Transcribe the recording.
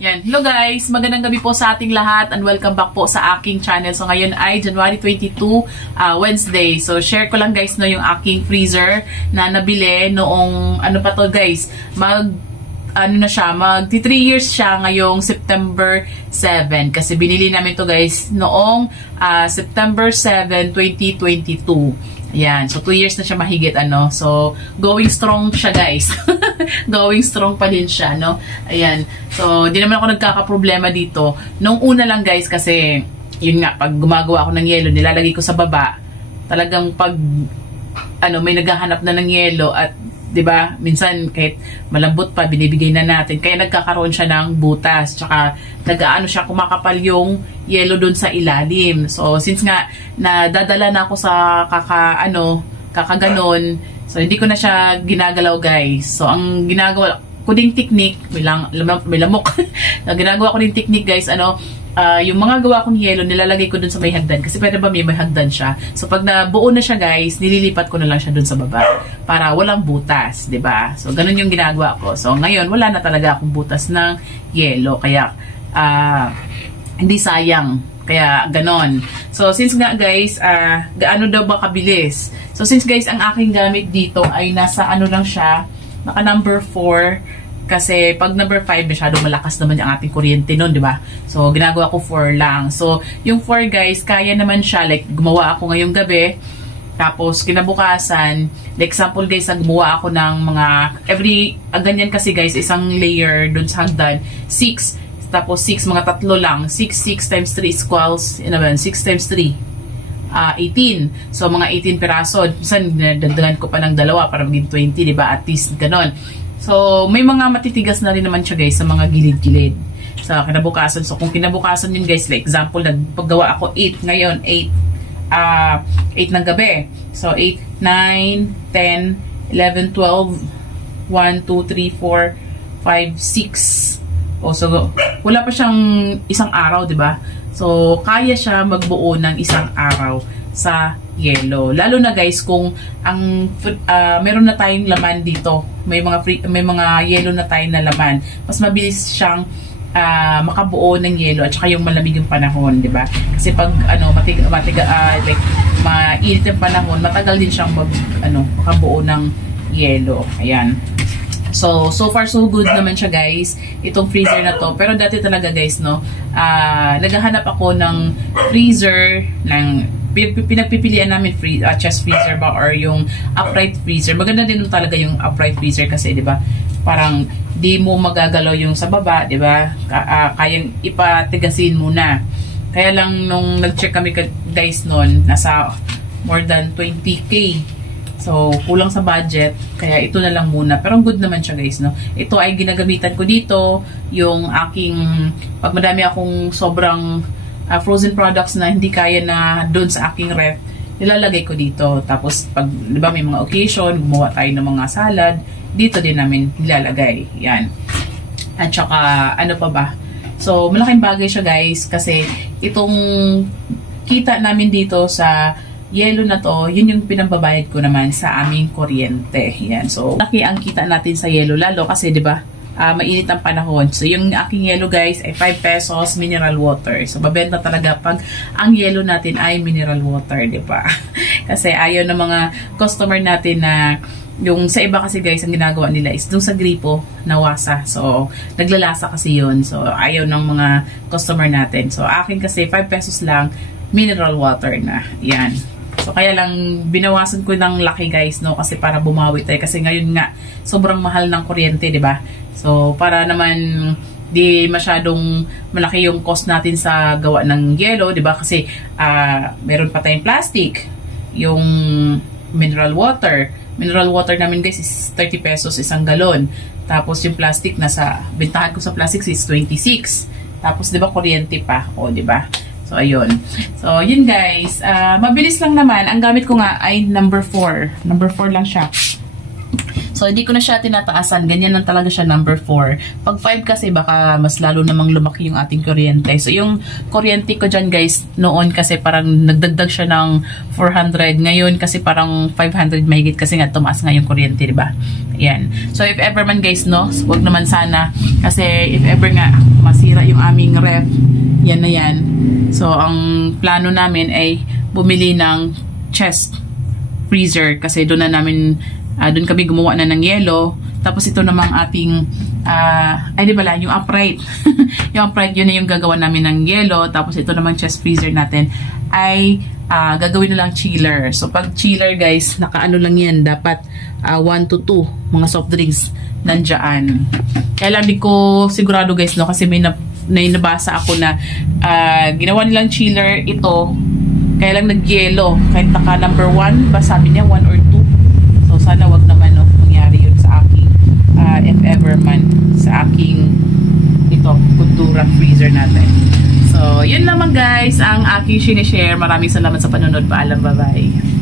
Yan. Hello guys, magandang gabi po sa ating lahat and welcome back po sa aking channel. So ngayon ay January 22, Wednesday. So share ko lang guys no yung aking freezer na nabili noong ano pa to guys, mag 3 years siya ngayong September 7 kasi binili namin to guys noong September 7, 2022. Ayan. So, 2 years na siya mahigit, ano. So, going strong siya, guys. Going strong pa din siya, no. Ayan. So, di naman ako nagkakaproblema dito. Nung una lang, guys, kasi, yun nga, pag gumagawa ako ng yelo, nilalagay ko sa baba. Talagang pag, may naghahanap na ng yelo at, di ba, minsan, kahit malambot pa, binibigay na natin. Kaya nagkakaroon siya ng butas. Tsaka, siya, kumakapal yung yelo dun sa ilalim. So, since nga, nadadala na ako sa kakaganon, so, hindi ko na siya ginagalaw, guys. So, ang ginagawa ko ding technique, may lamok. So, ginagawa ko ding technique, guys, yung mga gawa kong yelo, nilalagay ko dun sa may hagdan. Kasi pwede ba may hagdan siya. So, pag nabuo na siya, guys, nililipat ko na lang siya dun sa baba. Para walang butas, ba diba? So, ganun yung ginagawa ko. So, ngayon, wala na talaga akong butas ng yelo. Kaya, hindi sayang. Kaya, ganon. So, since nga, guys, gaano daw ba kabilis? So, since, guys, ang aking gamit dito ay nasa lang siya, naka number 4. Kasi pag number 5, masyadong malakas naman yung ating kuryente nun, di ba? So, ginagawa ko 4 lang. So, yung 4, guys, kaya naman siya. Like, gumawa ako ngayong gabi. Tapos, kinabukasan, like, example, guys, gumawa ako ng mga, ganyan kasi, guys, isang layer dun sa hagdan, 6. Tapos, 6, mga tatlo lang. 6 times 3 equals, 6 times 3. 18. So, mga 18 piraso. Minsan, dadagdagan ko pa ng 2 para maging 20, di ba? At least, ganon. So, may mga matitigas na rin naman siya, guys, sa mga gilid-gilid. Sa kinabukasan. So, kung kinabukasan yun, guys, like example, nagpagawa ako 8 ngayon, 8 ng gabi. So, 8, 9, 10, 11, 12, 1, 2, 3, 4, 5, 6. So, wala pa siyang isang araw, di ba? So, kaya siya magbuo ng isang araw sa yelo. Lalo na guys kung meron na tayong laman dito. May mga yelo na tayong na laman. Mas mabilis siyang makabuo ng yelo at saka yung malamig yung panahon, 'di ba? Kasi pag like mainit yung panahon, matagal din siyang makabuo ng yelo. Ayan. So far so good naman siya, guys. Itong freezer na to. Pero dati talaga, guys, no, naghahanap ako ng freezer ng pinagpipilian namin chest freezer ba or yung upright freezer. Maganda din talaga yung upright freezer kasi, 'di ba? Parang di mo magagalaw yung sa baba, 'di ba? Kayang ipatigasin muna. Kaya lang nung nag-check kami, guys, noon, nasa more than 20k. So, kulang sa budget, kaya ito na lang muna. Pero ang good naman siya, guys, no? Ito ay ginagamitan ko dito, yung aking, pag madami akong sobrang frozen products na hindi kaya na doon sa aking ref, nilalagay ko dito. Tapos, pag, di ba, may mga occasion, gumawa tayo ng mga salad, dito din namin nilalagay. Yan. At saka, ano pa ba? So, malaking bagay siya, guys, kasi itong kita namin dito sa yelo na to, yun yung pinambabayad ko naman sa aming kuryente. Yan. So, laki ang kita natin sa yelo, lalo kasi, di ba, mainit ang panahon. So, yung aking yelo, guys, ay 5 pesos mineral water. So, babenta talaga pag ang yelo natin ay mineral water, di ba? Kasi ayaw ng mga customer natin na yung sa iba kasi, guys, ang ginagawa nila is dun sa gripo, nawasa. So, naglalasa kasi yun. So, ayaw ng mga customer natin. So, akin kasi 5 pesos lang mineral water na. Yan. So, kaya lang, binawasan ko ng laki, guys, no? Kasi para bumawi tayo. Kasi ngayon nga, sobrang mahal ng kuryente, di ba? So, para naman di masyadong malaki yung cost natin sa gawa ng yelo, di ba? Kasi, meron pa tayong plastic. Yung mineral water. Mineral water namin, guys, is 30 pesos isang galon. Tapos, yung plastic, bintahan ko sa plastic is 26. Tapos, di ba, kuryente pa. O, di ba? So, ayun. So, yun, guys. Mabilis lang naman. Ang gamit ko nga ay number 4. Number 4 lang siya. So, hindi ko na siya tinataasan. Ganyan lang talaga siya number 4. Pag 5 kasi, baka mas lalo namang lumaki yung ating kuryente. So, yung kuryente ko dyan, guys, noon kasi parang nagdagdag siya ng 400. Ngayon kasi parang 500 mahigit kasi nga tumaas nga yung kuryente, diba? Ayan. So, if ever man, guys, no, wag naman sana. Kasi, if ever nga, masira yung aming ref, yan na yan. So, ang plano namin ay bumili ng chest freezer kasi doon na namin doon kami gumawa na ng yelo. Tapos ito namang ating ay di bala, yung upright. Yung upright, yun na yung gagawa namin ng yelo. Tapos ito namang chest freezer natin ay gagawin na lang chiller. So pag chiller, guys, nakaano lang yan, dapat 1 to 2 mga soft drinks nandyan. Kaya lang di ko sigurado, guys, no, kasi may nabasa ako na ginawa nilang chiller ito. Kaya lang nag-yelo. Kahit naka number 1, ba sabi niya 1 or 2. So, sana wag naman, no, mangyari yun sa aking, if ever man, sa aking, ito, Kundura freezer natin. So, yun naman, guys, ang aking sinishare. Maraming salamat sa panonood. Paalam, bye-bye.